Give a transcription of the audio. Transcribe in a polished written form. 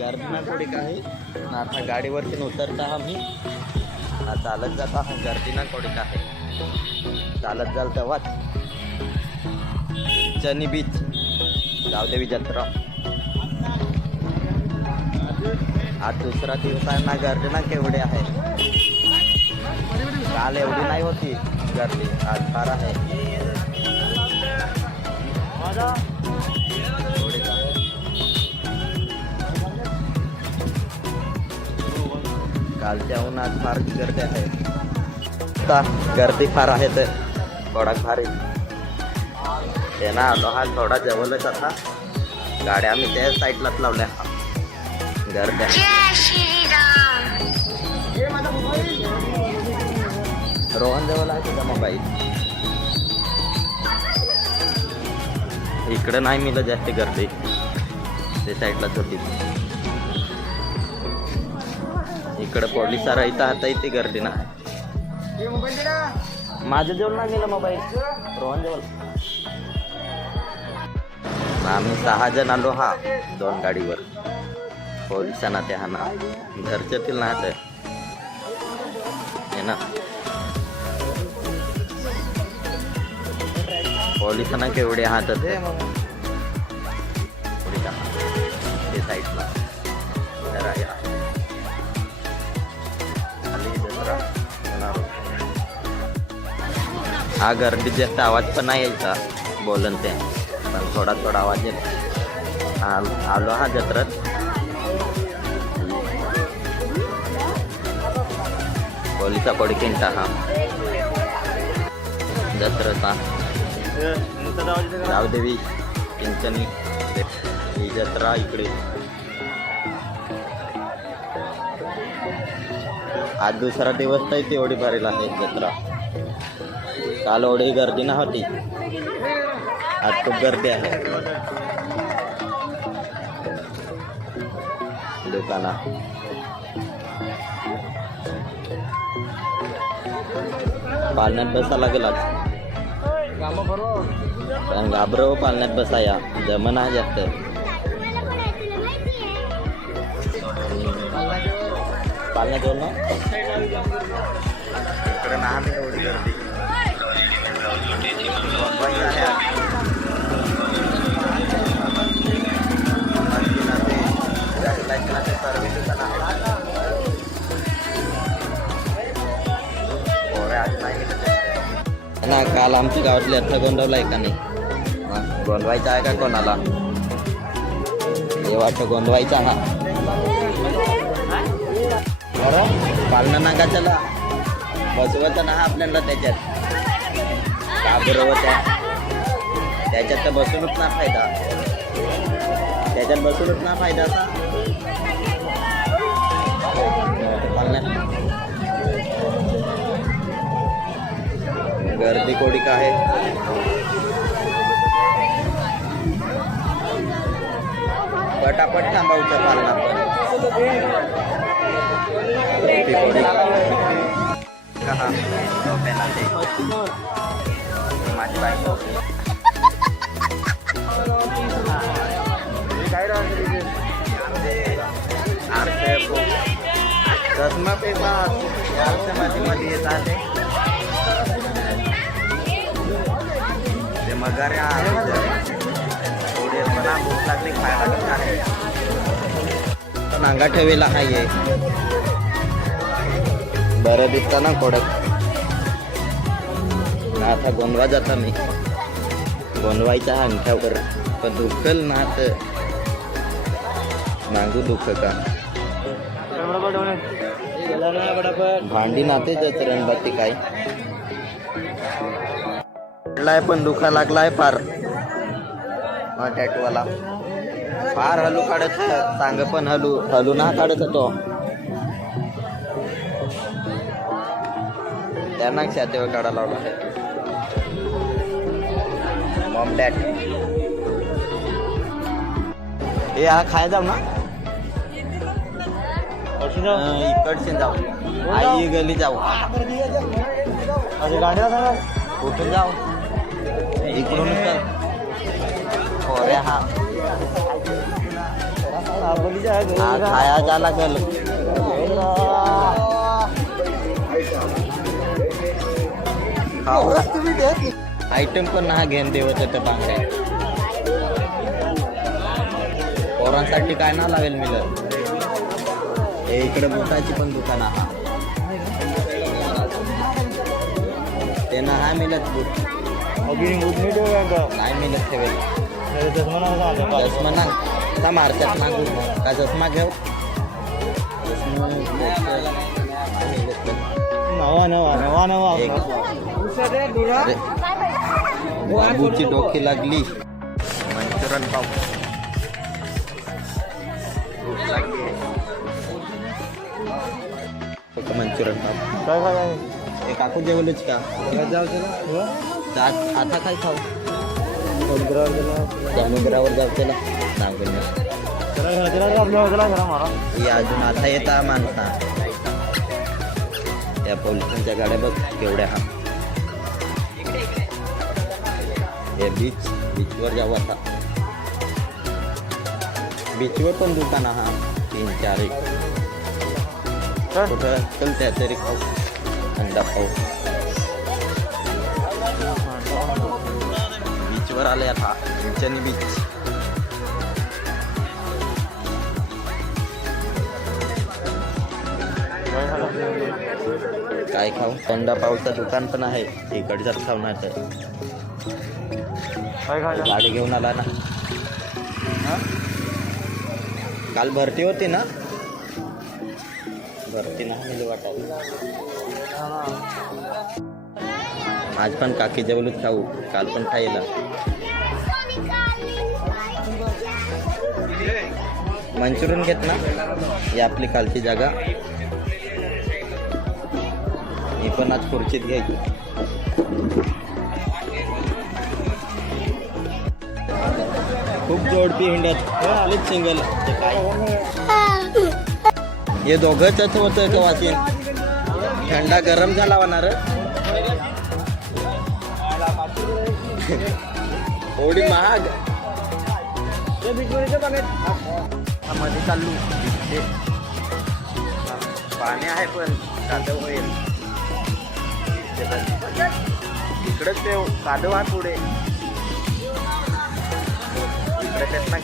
गर्दीना कोडी काय आता गाडीवरती उतरता आम्ही चालत जाता गर्दीना कोडी काय चालत जाल तेव्हाच चनी बीच गावदेवी जत्रा आज दुसरा दिवस आहे ना गर्दी ना केवढी आहे काल एवढी नाही होती गर्दी आज फार आहे कालच्या आज फार गर्दी आहे गर्दी फार आहे तर थोडा भारी ते ना आलो हा थोडा जवळच आता गाड्या आम्ही त्या साईडलाच लावल्या गर्दी रोहन जवळ आहे तुझा मोबाईल इकडे नाही मिळत जास्त गर्दी ते साईडलाच होती इकडे पोलिस राहता आता इथे गर्दी ना माझ्या जवळ नाही गेला मोबाईल रोहन जवळ आम्ही 6 जण आलो हा 2 गाडीवर पोलिसांना ते हा ना घरच्यातील ना ते ना पोलिसांना केवढे हात ते साईडला हा गर्दी जास्त आवाज पण नाही यायचा बोलन ते पण थोडा थोडा आवाज येतो आलो हा जत्रेत पोलिसा कोडी किंटा हा जत्रेचा गावदेवी चिंचणी ही जत्रा इकडे आज दुसरा दिवस तर तेवढी भारी आहे जत्रा काल एवढी गर्दी ना होती आज खूप गर्दी आहे दुकाना पालण्यात बसा लागेल आज पण घाबरव पालण्यात बसाया जमना जास्त पालण्यात जाऊन ना इकडे ना आम्ही एवढी गर्दी ना काल आमच्या गावातले अर्थ गोंधवलाय का नाही गोंधवायचा आहे का कोणाला हे वाटतं गोंधवायचा हा बरं पालना नागा चला बसवायचा ना हा आपल्याला त्याच्यात का बरोबर त्याच्यात तर बसूनच ना फायदा त्याच्यात बसूनच ना फायदा असा गर्दी कोडी का आहे पटापट थांबावचं पालना माझी बायको चष्मा पेपा मध्ये मध्ये येत आहे ते मगारे थोडे मला भूक लागली खायला पण अंगा ठेवेला आहे बरं दिसतं ना कोडक आता गोंधवा जाता मी गोंधवायचा हा अंगठ्यावर पण दुखल ना तर मागू दुःख का भांडी नाते रणबत्ती काय पण दुखा लागलाय फार टॅटूवाला फार हलू काढत सांग पण हलू ना काढत होतो त्यांना शातेवर काढा लावला मॉम डॅड हे हा खाय जाऊ ना इकडचे जाऊ आई गली जाऊ गाडीला सांगा कुठून जाऊ इकडून तर अरे हा खाया जा लागल आयटम पण हा घेऊन देवत त्या बांगड्या पोरांसाठी काय ना लावेल मिळत हे इकडे बुटाची पण दुकान हा ते ना हा मिळत बूट नाही मिळत ठेवेल चष्मा ना का मारतात मागू का चष्मा घेऊ बाबूची डोकी लागली मंचुरन पाव मंचुरन पाव काय काय हे काकू जेवलच का आता काय खाऊ समुद्रावर जाऊ त्याला सांगून अजून आता येता माणसा त्या पोलिसांच्या गाड्या बघ केवढ्या हा हे बीचवर जाऊ आता बीचवर पण दुकान हा 3-4 कुठं चल त्या तरी खाऊ थंडा खाऊ बीचवर आले आता चिंचणी बीच काय खाऊ थंडा पावचं दुकान पण आहे इकडच्याच खावणार तर गाडी घेऊन आला ना काल भरती होती ना भरती नाही वाटायला आज पण काकी जेवलूच खाऊ काल पण खायला मंचुरियन घेत ना ही आपली कालची जागा ही पण आज खुर्चीत घ्यायची खूप जोडपी हिंडत आलीच सिंगल हे दोघंच होतं का वाचीन थंडा गरम झाला होणार थोडी महाग मध्ये चालू पाणी आहे पण कादव होईल इकडंच ते कादव आहे पुढे इकडे तेच नाही